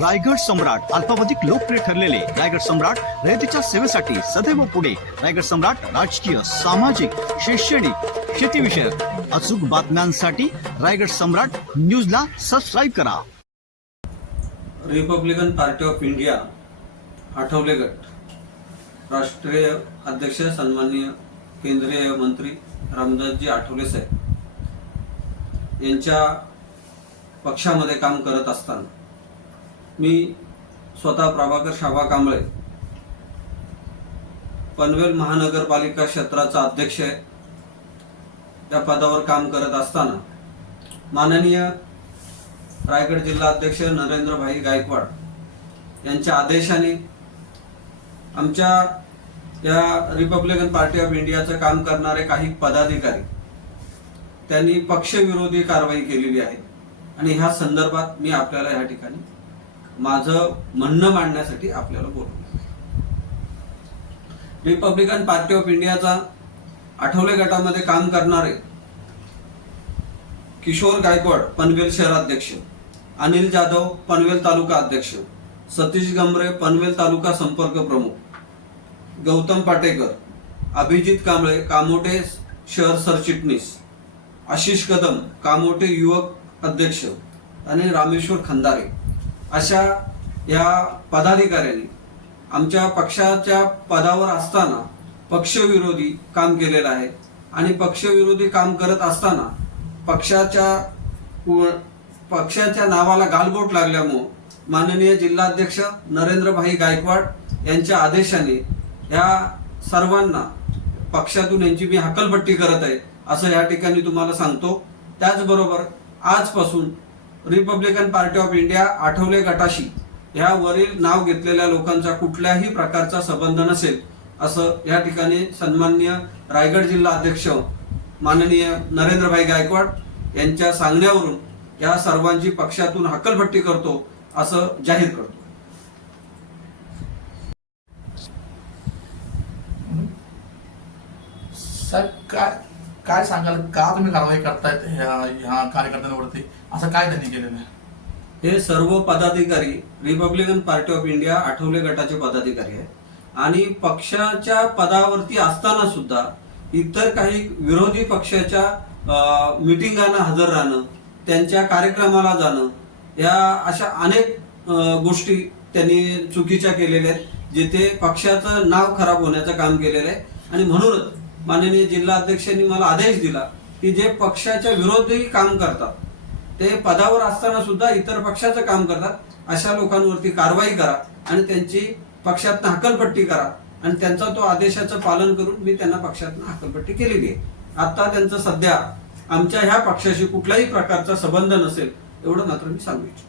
रायगड सम्राट अल्पावधिक लोकप्रिय ठरलेले रायगड सम्राट रयतेच्या सेवेसाठी सदैव पुढे. रायगड सम्राट राजकीय सामाजिक शैक्षणिक शेतीविषयक अचूक बातम्यांसाठी रायगड सम्राट न्यूजला सबस्क्राईब करा. Republican party of India Athawale गट. राष्ट्रीय अध्यक्ष सन्माननीय केंद्रीय मंत्री रामदासजी आठवले साहेब. यांच्या पक्षामध्ये काम करत असताना मी स्वतः प्रभाकर शाबा कांबळे. पनवेल महानगरपालिका क्षेत्राचा अध्यक्ष आहे. या पदावर काम करत असताना माननीय रायगड जिल्हा अध्यक्ष नरेंद्रभाई गायकवाड यांच्या आदेशाने आमच्या या रिपब्लिकन पार्टी ऑफ इंडियाचं काम करणारे काही पदाधिकारी त्यांनी पक्षविरोधी कारवाई केलेली आहे. आणि ह्या संदर्भात मी आपल्याला या ठिकाणी माझं म्हणणं मांडण्यासाठी आपल्याला बोलवलं. रिपब्लिकन पार्टी ऑफ इंडियाचा आठवले गटामध्ये काम करणारे किशोर गायकवाड पनवेल शहराध्यक्ष अनिल जाधव पनवेल तालुका अध्यक्ष. सतीश गंभरे पनवेल तालुका संपर्क प्रमुख. गौतम पाटेकर अभिजित कांबळे कामोटे शहर सरचिटणीस. आशिष कदम कामोटे युवक अध्यक्ष. आणि रामेश्वर खंदारे. अशा या पदाधिकाऱ्यांनी आमच्या पक्षाच्या पदावर असताना पक्षविरोधी काम केलेलं आहे. आणि पक्षविरोधी काम करत असताना पक्षाच्या पक्षाच्या नावाला गालबोट लागल्यामुळं माननीय जिल्हाध्यक्ष नरेंद्रभाई गायकवाड यांच्या आदेशाने या सर्वांना पक्षातून यांची मी हकलपट्टी करत आहे असं या ठिकाणी तुम्हाला सांगतो. त्याचबरोबर आजपासून Republican party of India Athawale गटाशी. यावरील नाव घेतलेल्या लोकांचा कुठल्याही प्रकारचा संबंध नसेल असं या ठिकाणी सन्माननीय रायगड जिल्हा अध्यक्ष माननीय नरेंद्रभाई गायकवाड यांच्या सांगण्यावरून या सर्वांची पक्षातून हक्कलपट्टी करतो असं जाहीर करतो. सरकार काय सांगाल? का तुम्ही कारवाई करतायत ह्या ह्या कार्यकर्त्यांवरती? असं काय त्यांनी केलेलं आहे? हे सर्व पदाधिकारी Republican party of India Athawale गटाचे पदाधिकारी आहेत. आणि पक्षाच्या पदावरती असताना सुद्धा इतर काही विरोधी पक्षाच्या मिटिंगांना हजर राहणं त्यांच्या कार्यक्रमाला जाणं या अशा अनेक गोष्टी त्यांनी चुकीच्या केलेल्या आहेत जिथे पक्षाचं नाव खराब होण्याचं काम केलेलं आहे. आणि म्हणूनच माननीय जिल्हा अध्यक्षांनी मला आदेश दिला की जे पक्षाच्या विरोधी काम करतात ते पदावर असताना सुद्धा इतर पक्षाचं काम करतात अशा लोकांवरती कारवाई करा आणि त्यांची पक्षातनं हकलपट्टी करा आणि त्यांचा तो आदेशाचं पालन करून मी त्यांना पक्षातनं हकलपट्टी केलेली आहे. आता त्यांचं सध्या आमच्या ह्या पक्षाशी कुठल्याही प्रकारचा संबंध नसेल एवढं मात्र मी सांगू इच्छितो.